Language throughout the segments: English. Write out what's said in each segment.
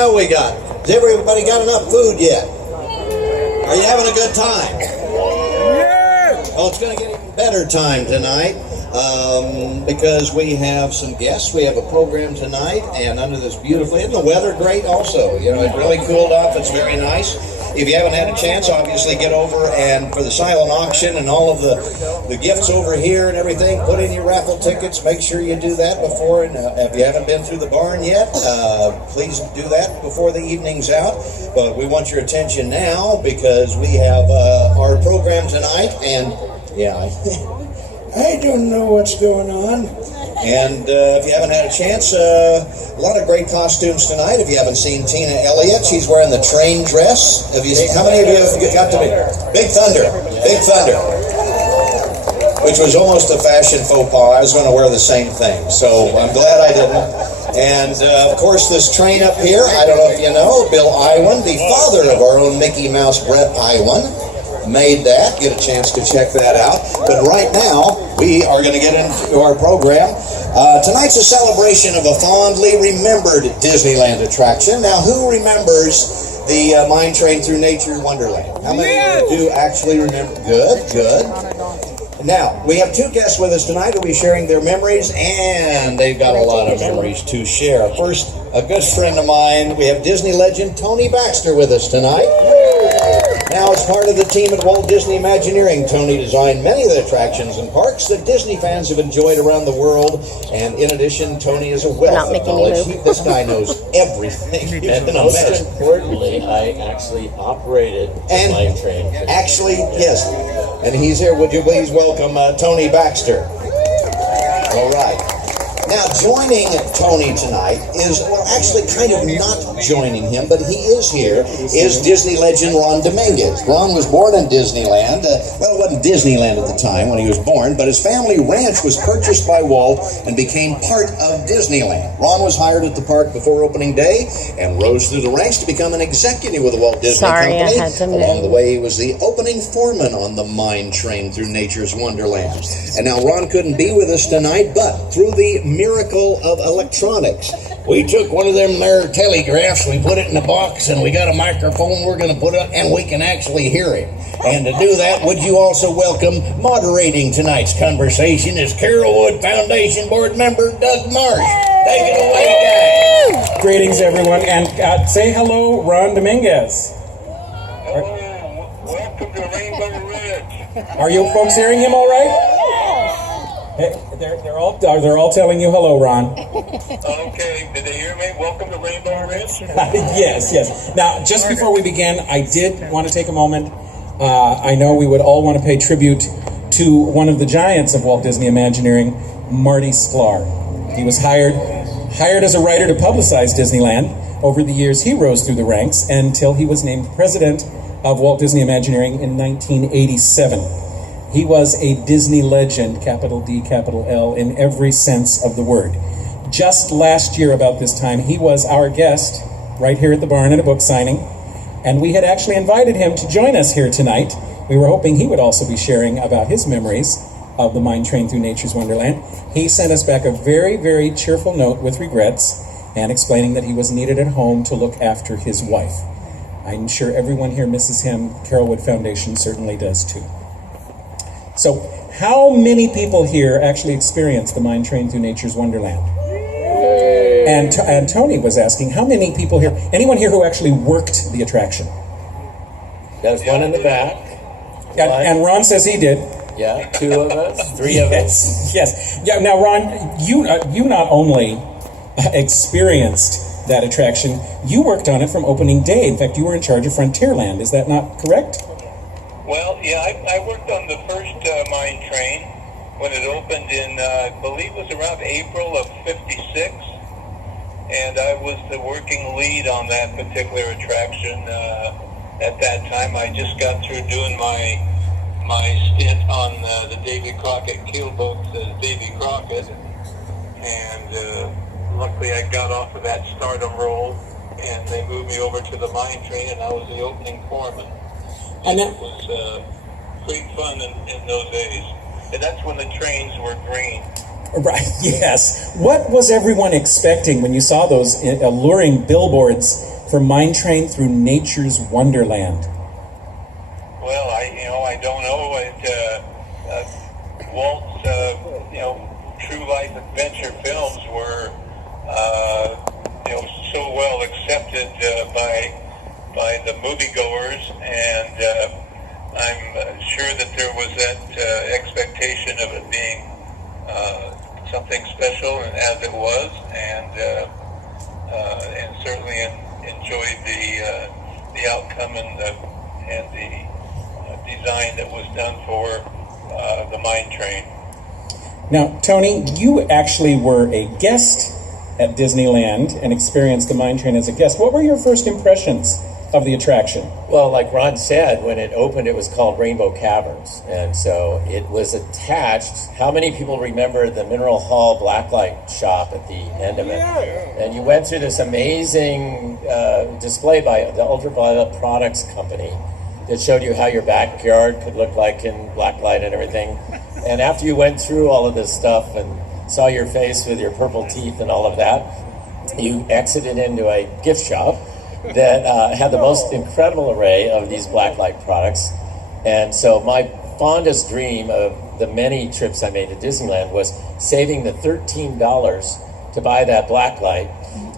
else we got? Has everybody got enough food yet? Are you having a good time? Oh, it's going to get even better time tonight because we have some guests. We have a program tonight, and under this beautiful, isn't the weather great also? You know, it really cooled off. It's very nice. If you haven't had a chance, obviously get over and for the silent auction and all of the gifts over here and everything, put in your raffle tickets. Make sure you do that before, and if you haven't been through the barn yet, please do that before the evening's out. But we want your attention now because we have our program tonight, and yeah, I don't know what's going on. And if you haven't had a chance, a lot of great costumes tonight. If you haven't seen Tina Elliott, she's wearing the train dress. Have you seen? How many of you have got to be? Big Thunder, which was almost a fashion faux pas. I was going to wear the same thing, so I'm glad I didn't. And of course, this train up here, I don't know if you know, Bill Iwan, the father of our own Mickey Mouse, Brett Iwan, made that. Get a chance to check that out. But right now, we are going to get into our program. Tonight's a celebration of a fondly remembered Disneyland attraction. Now, who remembers the Mine Train Through Nature's Wonderland? How many of you do actually remember? Good. Now, we have two guests with us tonight who will be sharing their memories, and they've got a lot of memories to share. First, a good friend of mine, we have Disney legend Tony Baxter with us tonight. Now, as part of the team at Walt Disney Imagineering, Tony designed many of the attractions and parks that Disney fans have enjoyed around the world. And in addition, Tony is a wealth of knowledge. This guy knows everything. And most importantly, I actually operated the mine train. Actually, yes. And he's here. Would you please welcome Tony Baxter? All right. Now, joining Tony tonight is, well, actually kind of not joining him, but he is here, is Disney legend Ron Dominguez. Ron was born in Disneyland. Well, it wasn't Disneyland at the time when he was born, but his family ranch was purchased by Walt and became part of Disneyland. Ron was hired at the park before opening day and rose through the ranks to become an executive with the Walt Disney Company. Along the way, he was the opening foreman on the Mine Train Through Nature's Wonderland. And now Ron couldn't be with us tonight, but through the miracle of electronics, we took one of them there telegraphs, we put it in a box, and we got a microphone we're going to put up, and we can actually hear it. And to do that, would you also welcome moderating tonight's conversation is Carolwood Foundation Board member Doug Marsh. Take it away, guys. Greetings, everyone, and say hello, Ron Dominguez. Hello, welcome to Rainbow Ridge. Are you folks hearing him all right? Hey, they're all telling you hello, Ron. Okay, did they hear me? Welcome to Rainbow Ridge. Yes. Now, just before we begin, I did want to take a moment. I know we would all want to pay tribute to one of the giants of Walt Disney Imagineering, Marty Sklar. He was hired as a writer to publicize Disneyland. Over the years, he rose through the ranks until he was named president of Walt Disney Imagineering in 1987. He was a Disney legend, capital D, capital L, in every sense of the word. Just last year about this time, he was our guest right here at the barn at a book signing, and we had actually invited him to join us here tonight. We were hoping he would also be sharing about his memories of the Mine Train Through Nature's Wonderland. He sent us back a very, very cheerful note with regrets and explaining that he was needed at home to look after his wife. I'm sure everyone here misses him. Carolwood Foundation certainly does too. So, how many people here actually experienced the Mine Train Through Nature's Wonderland? And Tony was asking, how many people here, anyone here who actually worked the attraction? There's one in the back. And Ron says he did. Yeah, 2 of us, 3 of us. Yes. Yeah. Now, Ron, you not only experienced that attraction, you worked on it from opening day. In fact, you were in charge of Frontierland. Is that not correct? Well, yeah, I worked on the first mine train when it opened in, I believe it was around April of '56, and I was the working lead on that particular attraction. At that time, I just got through doing my stint on the Davy Crockett keelboat as Davy Crockett, and luckily I got off of that stardom role, and they moved me over to the mine train, and I was the opening foreman. And it was great fun in those days. And that's when the trains were green. Right, yes. What was everyone expecting when you saw those alluring billboards for Mine Train Through Nature's Wonderland? Well, I don't know. Walt's, true life adventure films were, so well accepted by the moviegoers, and I'm sure that there was that expectation of it being something special, and as it was, and certainly enjoyed the outcome and the design that was done for the mine train. Now, Tony, you actually were a guest at Disneyland and experienced the mine train as a guest. What were your first impressions of the attraction? Well, like Ron said, when it opened, it was called Rainbow Caverns. And so it was attached. How many people remember the Mineral Hall blacklight shop at the end of it? Yeah. And you went through this amazing display by the Ultraviolet Products Company that showed you how your backyard could look like in blacklight and everything. And after you went through all of this stuff and saw your face with your purple teeth and all of that, you exited into a gift shop that had the most incredible array of these blacklight products. And so my fondest dream of the many trips I made to Disneyland was saving the $13 to buy that blacklight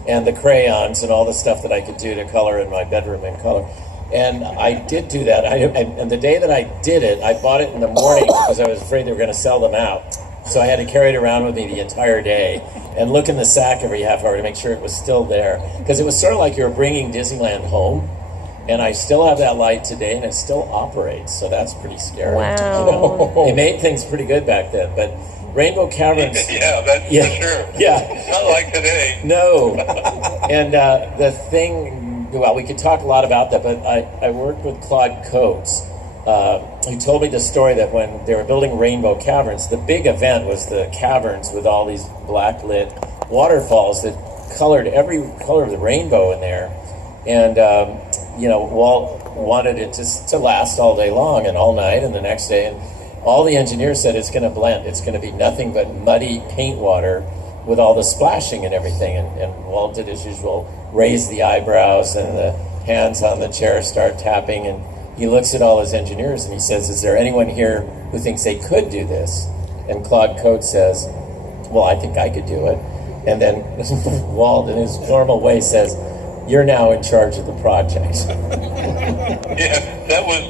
and the crayons and all the stuff that I could do to color in my bedroom in color. And I did do that. And the day that I did it, I bought it in the morning because I was afraid they were going to sell them out. So I had to carry it around with me the entire day and look in the sack every half hour to make sure it was still there. Because it was sort of like you were bringing Disneyland home. And I still have that light today, and it still operates. So that's pretty scary. Wow. They made things pretty good back then. But Rainbow Caverns... Yeah, that's for sure. Yeah. Not like today. No. And the thing... Well, we could talk a lot about that, but I worked with Claude Coates, who told me the story that when they were building Rainbow Caverns, the big event was the caverns with all these black-lit waterfalls that colored every color of the rainbow in there. And, Walt wanted it to last all day long and all night and the next day. And all the engineers said it's going to blend. It's going to be nothing but muddy paint water with all the splashing and everything. And Walt did his usual, raise the eyebrows and the hands on the chair start tapping. And he looks at all his engineers and he says, is there anyone here who thinks they could do this? And Claude Coates says, well, I think I could do it. And then Walt, in his normal way, says, you're now in charge of the project. Yeah, that was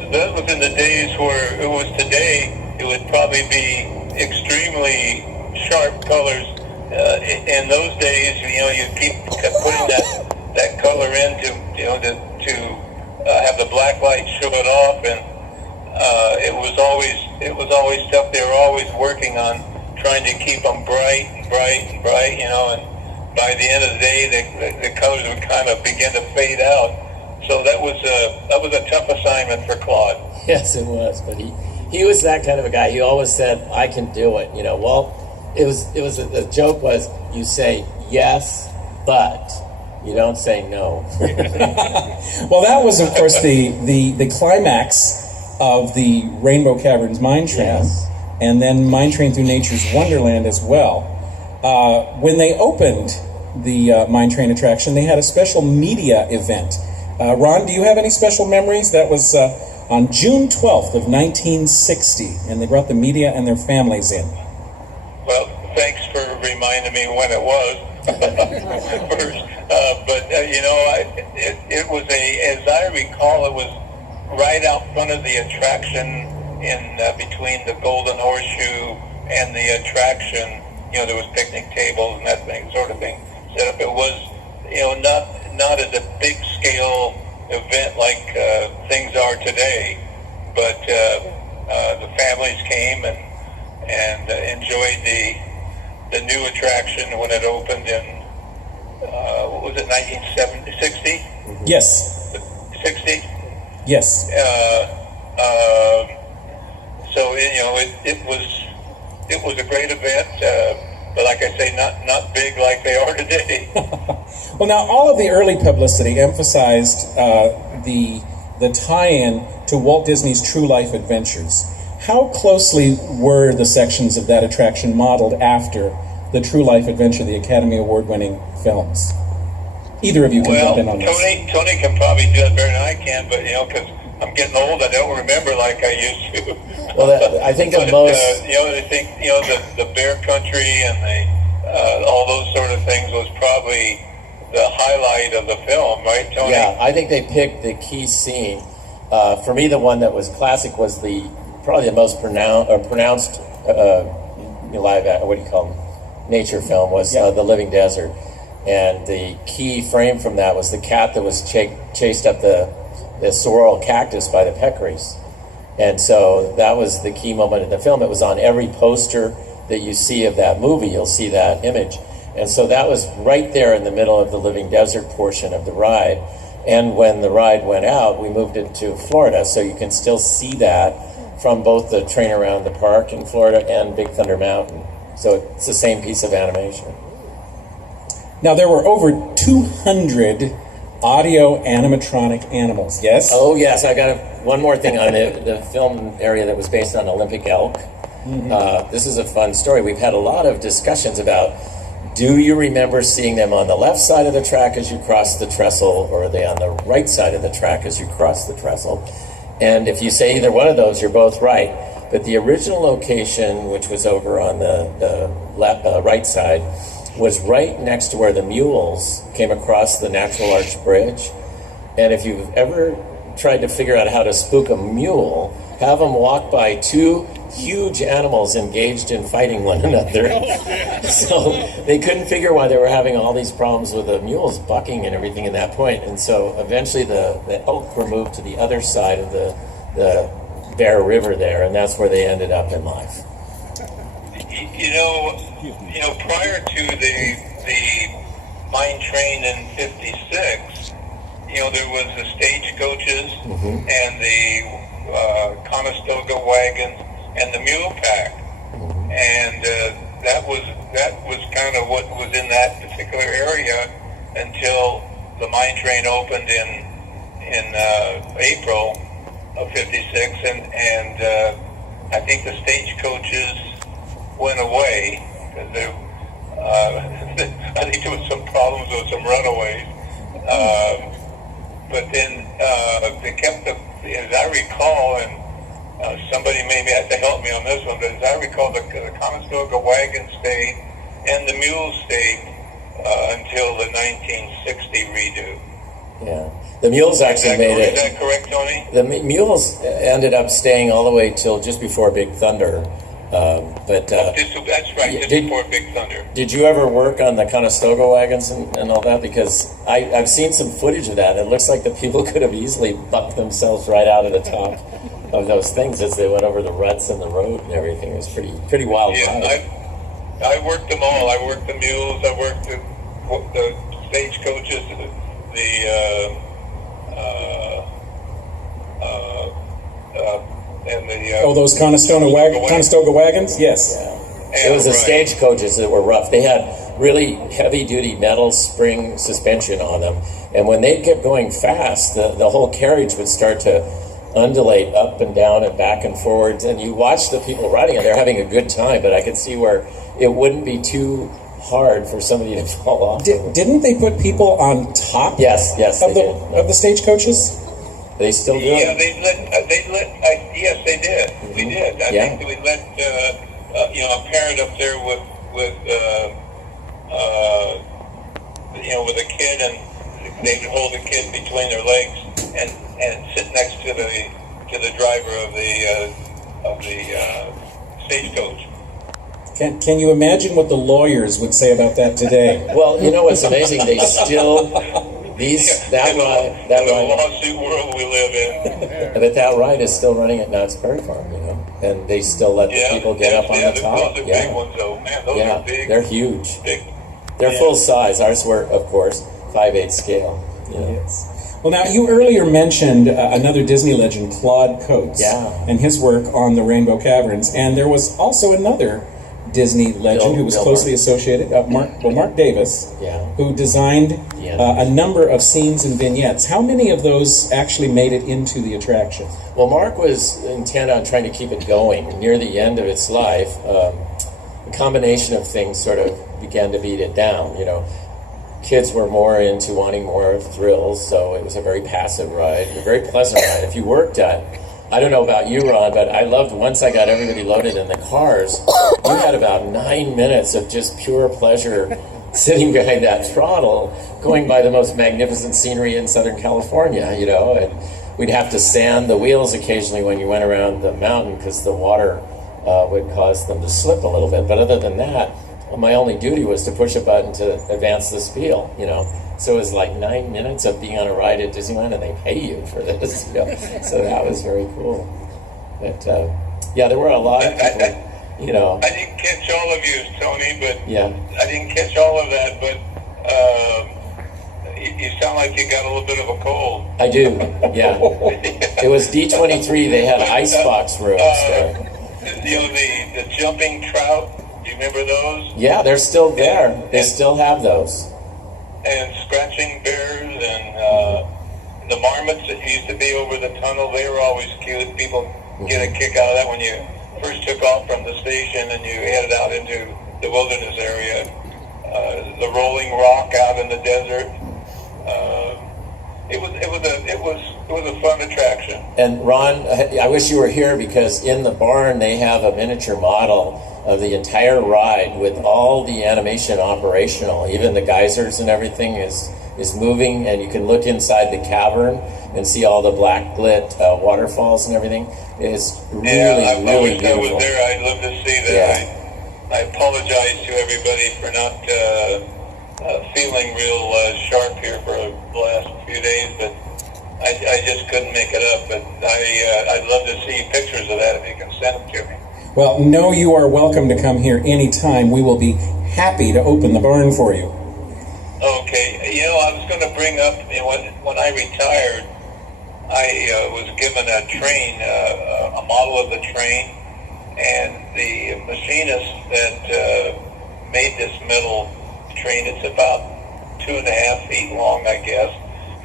in the days where it was today. It would probably be extremely sharp colors. In those days, you keep putting that color in to have the black light show it off, and it was always stuff they were always working on, trying to keep them bright, and by the end of the day, the colors would kind of begin to fade out. So that was a tough assignment for Claude. Yes, it was, but he was that kind of a guy. He always said, I can do it. Well, the joke was, you say yes, but you don't say no. Well, that was, of course, the climax of the Rainbow Caverns Mine Train, yes. And then Mine Train Through Nature's Wonderland as well. When they opened the Mine Train attraction, they had a special media event. Ron, do you have any special memories? That was on June 12th of 1960, and they brought the media and their families in. Well, thanks for reminding me when it was first. It was as I recall, it was right out front of the attraction in between the Golden Horseshoe and the attraction. There was picnic tables and that sort of thing set up. It was, not as a big scale event like things are today, but the families came and enjoyed the new attraction when it opened in, what was it, 1960? Yes. 60? Yes. So it was a great event, but like I say, not big like they are today. Well, now all of the early publicity emphasized the tie-in to Walt Disney's True Life Adventures. How closely were the sections of that attraction modeled after the True Life Adventure, the Academy Award-winning films? Either of you can Well, jump in on this. Tony can probably do it better than I can, but because I'm getting old, I don't remember like I used to. Well, I think the but, most. I think the bear country and the all those sort of things was probably the highlight of the film, right, Tony? Yeah, I think they picked the key scene. For me, the one that was classic was probably the most pronounced live, what do you call them, nature film was The Living Desert. And the key frame from that was the cat that was chased up the sorrel cactus by the peccaries. And so that was the key moment in the film. It was on every poster that you see of that movie, you'll see that image. And so that was right there in the middle of the Living Desert portion of the ride. And when the ride went out, we moved it to Florida, so you can still see that from both the train around the park in Florida and Big Thunder Mountain. So it's the same piece of animation. Now, there were over 200 audio animatronic animals, yes? Oh, yes. I got one more thing on the film area that was based on Olympic elk. Mm-hmm. This is a fun story. We've had a lot of discussions about, do you remember seeing them on the left side of the track as you cross the trestle, or are they on the right side of the track as you cross the trestle? And if you say either one of those, you're both right. But the original location, which was over on the right side, was right next to where the mules came across the Natural Arch Bridge. And if you've ever tried to figure out how to spook a mule, have them walk by two huge animals engaged in fighting one another. So they couldn't figure why they were having all these problems with the mules bucking and everything at that point. And so eventually the elk were moved to the other side of the Bear River there, and that's where they ended up in life. Prior to the mine train in '56, there was the stagecoaches and the Conestoga wagons and the mule pack, and that was kind of what was in that particular area until the mine train opened in April of '56, and I think the stagecoaches went away because I think there was some problems with some runaways. But then they kept as I recall, and somebody maybe has to help me on this one, but as I recall, the Conestoga wagon stayed and the mules stayed until the 1960 redo. Yeah. The mules actually made it. Is that correct, Tony? The mules ended up staying all the way till just before Big Thunder. That's right, just before Big Thunder. Did you ever work on the Conestoga wagons and all that? Because I've seen some footage of that. It looks like the people could have easily bucked themselves right out of the top of those things as they went over the ruts in the road and everything. It was pretty wild. Yeah, I worked them all. I worked the mules. I worked the stagecoaches, and the those Conestoga wagons? Yes. Yeah. It was the stagecoaches that were rough. They had really heavy-duty metal spring suspension on them, and when they kept going fast, the whole carriage would start to undulate up and down and back and forwards, and you watch the people riding it. They're having a good time, but I could see where it wouldn't be too hard for somebody to fall off. Didn't they put people on top? Yes, of the stagecoaches? They still do. Yeah, yes, they did. They did. I think we let a parent up there with a kid, and they would hold the kid between their legs and sit next to the driver of the stagecoach. Can you imagine what the lawyers would say about that today? Well, you know what's amazing? They still that lawsuit world we live in. But that ride is still running at Knott's Berry Farm, and they still let the people get up on the top. Those are big ones, though. Man, those are big. They're huge. Big. They're full size. Ours were, of course, 5/8 scale. Yes. Well, now, you earlier mentioned another Disney legend, Claude Coates, and his work on the Rainbow Caverns, and there was also another Disney legend who was closely associated, Mark Davis, who designed a number of scenes and vignettes. How many of those actually made it into the attraction? Well, Mark was intent on trying to keep it going. Near the end of its life, a combination of things sort of began to beat it down. kids were more into wanting more thrills, so it was a very passive ride, a very pleasant ride. If you worked at, I don't know about you, Ron, but I loved, once I got everybody loaded in the cars, you had about 9 minutes of just pure pleasure sitting behind that throttle, going by the most magnificent scenery in Southern California, you know, and we'd have to sand the wheels occasionally when you went around the mountain because the water would cause them to slip a little bit. But other than that, my only duty was to push a button to advance the spiel, you know. So it was like 9 minutes of being on a ride at Disneyland, and they pay you for this, you know. So that was very cool. But yeah, there were a lot of people, you know. I didn't catch all of you, Tony, but yeah, I didn't catch all of that. But you sound like you got a little bit of a cold. I do. Yeah, it was D23. They had icebox rooms there. You know, the jumping trout. Do you remember those? Yeah, they're still there. They still have those. And scratching bears and the marmots that used to be over the tunnel, they were always cute. People get a kick out of that when you first took off from the station and you headed out into the wilderness area. The rolling rock out in the desert. It was a fun attraction. And Ron, I wish you were here because in the barn they have a miniature model of the entire ride with all the animation operational. Even the geysers and everything is moving, and you can look inside the cavern and see all the black glit waterfalls and everything. It's really, I really wish beautiful. I was there. I'd love to see that. Yeah. I apologize to everybody for not feeling real sharp here for the last few days, but I just couldn't make it up. But I'd love to see pictures of that if you can send them to me. Well, know you are welcome to come here anytime. We will be happy to open the barn for you. Okay. You know, I was going to bring up, you know, when I retired, I was given a train, a model of the train, and the machinist that made this metal train, it's about 2.5 feet long, I guess,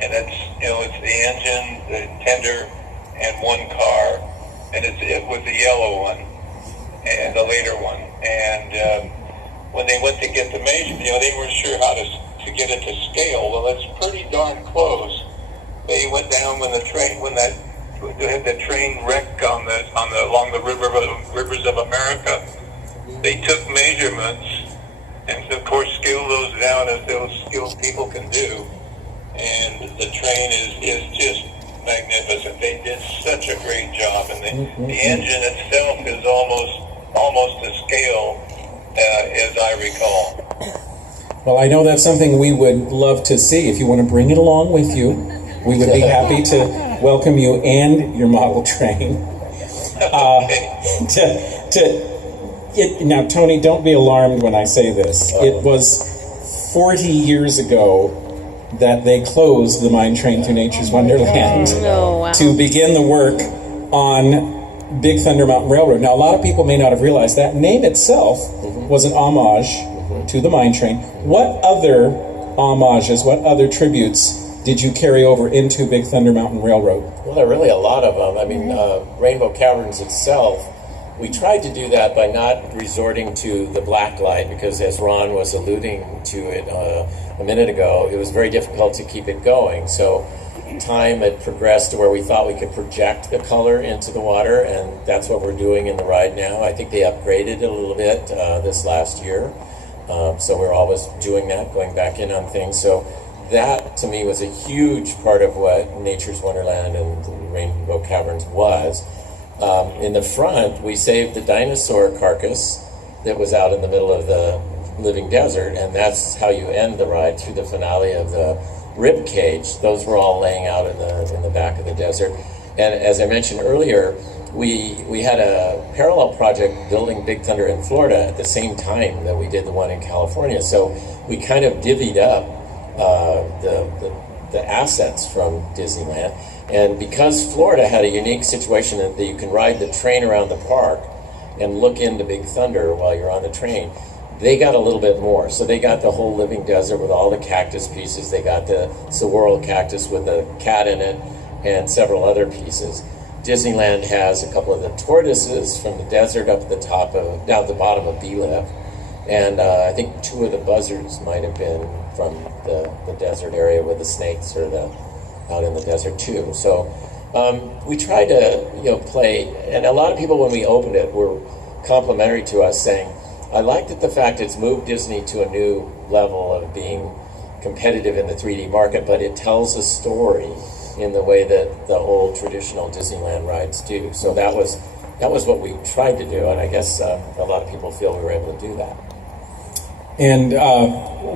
and it's, you know, it's the engine, the tender, and one car, and it was the yellow one, and the later one, and when they went to get the measurement, you know, they weren't sure how to get it to scale. Well, it's pretty darn close. They went down when the train wrecked along the rivers of America. They took measurements and of course scaled those down as those skilled people can do. And the train is just magnificent. They did such a great job, and the engine itself is almost to scale as I recall. Well, I know that's something we would love to see. If you want to bring it along with you, we would be happy to welcome you and your model train. Now, Tony, don't be alarmed when I say this. It was 40 years ago that they closed the mine train through Nature's Wonderland to begin the work on Big Thunder Mountain Railroad. Now, a lot of people may not have realized that name itself was an homage to the mine train. What other homages, what other tributes did you carry over into Big Thunder Mountain Railroad? Well, there are really a lot of them. I mean, Rainbow Caverns itself, we tried to do that by not resorting to the black light because, as Ron was alluding to it a minute ago, it was very difficult to keep it going. So time had progressed to where we thought we could project the color into the water, and that's what we're doing in the ride now. I think they upgraded it a little bit this last year. So we're always doing that, going back in on things. So that, to me, was a huge part of what Nature's Wonderland and Rainbow Caverns was. In the front, we saved the dinosaur carcass that was out in the middle of the living desert, and that's how you end the ride through the finale of the rib cage. Those were all laying out in the back of the desert. And as I mentioned earlier, we had a parallel project building Big Thunder in Florida at the same time that we did the one in California. So we kind of divvied up the assets from Disneyland. And because Florida had a unique situation that you can ride the train around the park and look into Big Thunder while you're on the train, they got a little bit more. So they got the whole living desert with all the cactus pieces. They got the saguaro cactus with a cat in it and several other pieces. Disneyland has a couple of the tortoises from the desert up at the top of, down at the bottom of B-Lift. And I think 2 of the buzzards might have been from the desert area with the snakes or out in the desert too. So we try to play, and a lot of people when we opened it were complimentary to us, saying, I liked it, the fact it's moved Disney to a new level of being competitive in the 3D market, but it tells a story in the way that the old traditional Disneyland rides do. So that was what we tried to do, and I guess a lot of people feel we were able to do that. And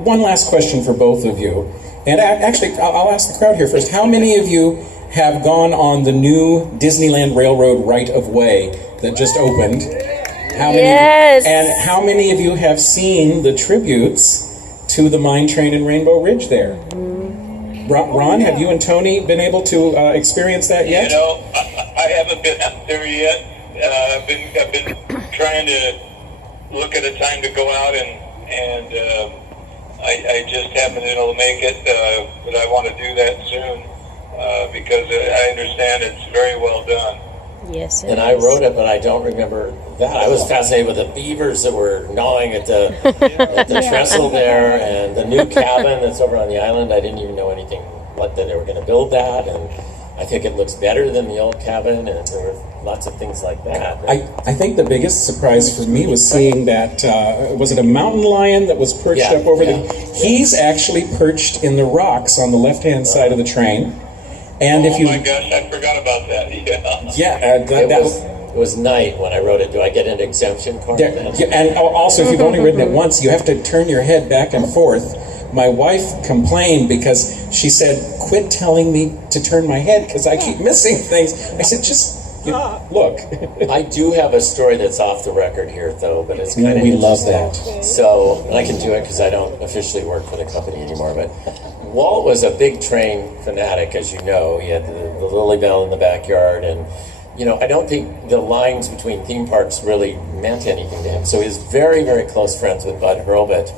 one last question for both of you. And actually, I'll ask the crowd here first. How many of you have gone on the new Disneyland Railroad right-of-way that just opened? How many? Yes. And how many of you have seen the tributes to the mine train in Rainbow Ridge there? Ron, have you and Tony been able to experience that yet? I haven't been out there yet. I've been trying to look at a time to go out, and I just haven't been able to make it, but I want to do that soon because I understand it's very well done. Yes, and I wrote it, but I don't remember that. I was fascinated with the beavers that were gnawing at the trestle there, and the new cabin that's over on the island. I didn't even know anything that they were going to build that, and I think it looks better than the old cabin, and there were lots of things like that. I think the biggest surprise for me was seeing that, was it a mountain lion that was perched up over he's actually perched in the rocks on the left-hand side of the train. And if you, my gosh, I forgot about that. It was night when I wrote it. Do I get an exemption card? And also, if you've only written it once, you have to turn your head back and forth. My wife complained because she said, quit telling me to turn my head because I keep missing things. I said, just look. I do have a story that's off the record here, though, but it's kind of We love that. So, and I can do it because I don't officially work for the company anymore, but Walt was a big train fanatic, as you know. He had the Lily Bell in the backyard, and I don't think the lines between theme parks really meant anything to him. So he's very, very close friends with Bud Hurlbut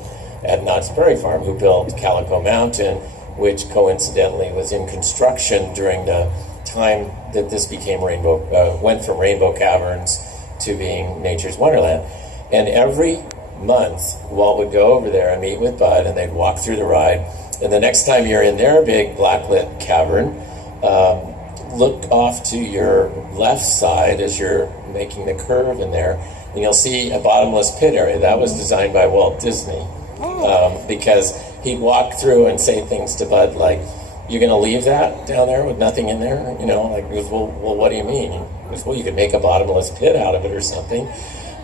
at Knott's Berry Farm, who built Calico Mountain, which coincidentally was in construction during the time that this became went from Rainbow Caverns to being Nature's Wonderland. And every month, Walt would go over there and meet with Bud, and they'd walk through the ride. And the next time you're in their big blacklit cavern, look off to your left side as you're making the curve in there, and you'll see a bottomless pit area. That was designed by Walt Disney, because he'd walk through and say things to Bud like, "You're going to leave that down there with nothing in there?" Like, he goes, well, what do you mean? He goes, well, you could make a bottomless pit out of it or something.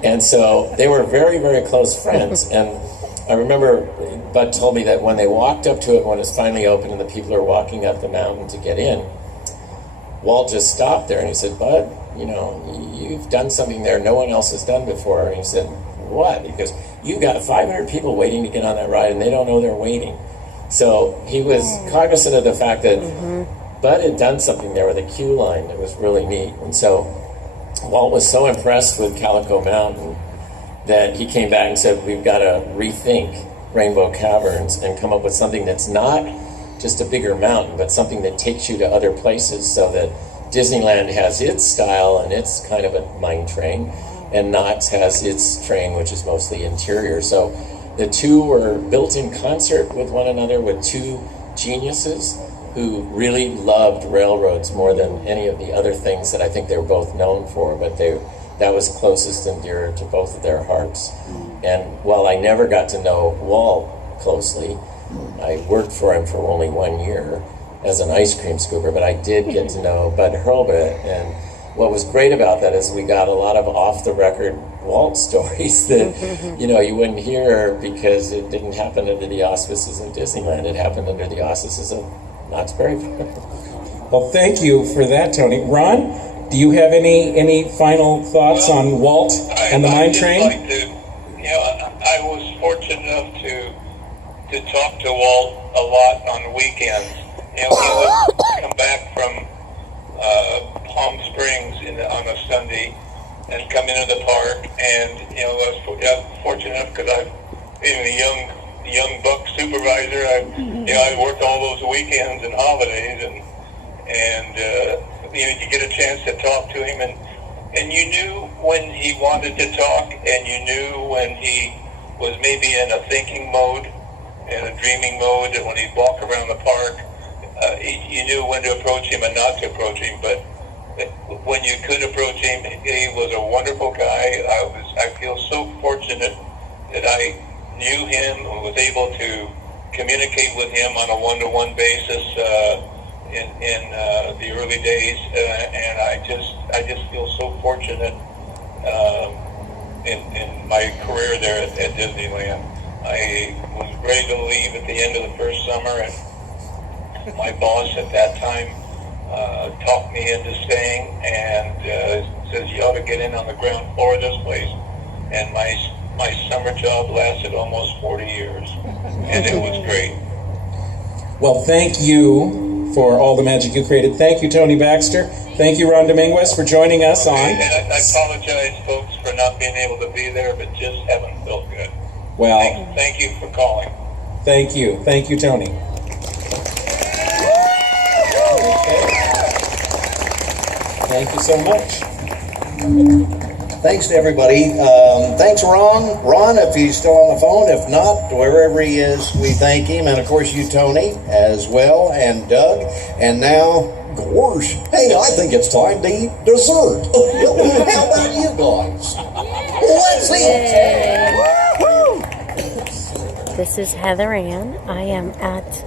And so they were very, very close friends. And I remember Bud told me that when they walked up to it, when it's finally open and the people are walking up the mountain to get in, Walt just stopped there and he said, "Bud, you've done something there no one else has done before." And he said, "What?" Because you've got 500 people waiting to get on that ride and they don't know they're waiting. So he was cognizant of the fact that Bud had done something there with a queue line that was really neat. And so Walt was so impressed with Calico Mountain that he came back and said, "We've got to rethink Rainbow Caverns and come up with something that's not just a bigger mountain, but something that takes you to other places, so that Disneyland has its style and it's kind of a mine train, and Knott's has its train, which is mostly interior." So the two were built in concert with one another, with two geniuses who really loved railroads more than any of the other things that I think they were both known for, but that was closest and dear to both of their hearts. And while I never got to know Walt closely, I worked for him for only 1 year as an ice cream scooper, but I did get to know Bud Hurlbut. And what was great about that is we got a lot of off-the-record Walt stories that you wouldn't hear because it didn't happen under the auspices of Disneyland. It happened under the auspices of Knott's Berry Farm. Well, thank you for that, Tony. Ron, do you have any final thoughts on Walt and the mine train? I was fortunate enough to talk to Walt a lot on weekends. He would come back from Palm Springs on a Sunday and come into the park, and I was fortunate enough because I've been a young buck supervisor. I worked all those weekends and holidays, and you get a chance to talk to him, and you knew when he wanted to talk, and you knew when he was maybe in a thinking mode, in a dreaming mode. When he'd walk around the park, you knew when to approach him and not to approach him. But when you could approach him, he was a wonderful guy. I feel so fortunate that I knew him and was able to communicate with him on a one-to-one basis in the early days, and I just feel so fortunate in my career there at Disneyland. I was ready to leave at the end of the first summer, and my boss at that time talked me into staying and says, you ought to get in on the ground floor of this place. And my summer job lasted almost 40 years, and it was great. Well, thank you for all the magic you created. Thank you, Tony Baxter. Thank you, Ron Dominguez, for joining us on. And I apologize, folks, for not being able to be there, but just haven't felt good. Well, thank you for calling. Thank you. Thank you, Tony. Thank you so much. Thanks to everybody. Thanks, Ron. Ron, if he's still on the phone. If not, wherever he is, we thank him. And, of course, you, Tony, as well, and Doug. And now, gosh, hey, I think it's time to eat dessert. How about you guys? Let's eat. This is Heather Ann. I am at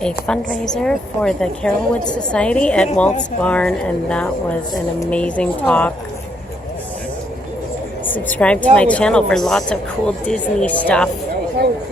a fundraiser for the Carolwood Society at Walt's Barn, and that was an amazing talk. Subscribe to my channel for lots of cool Disney stuff.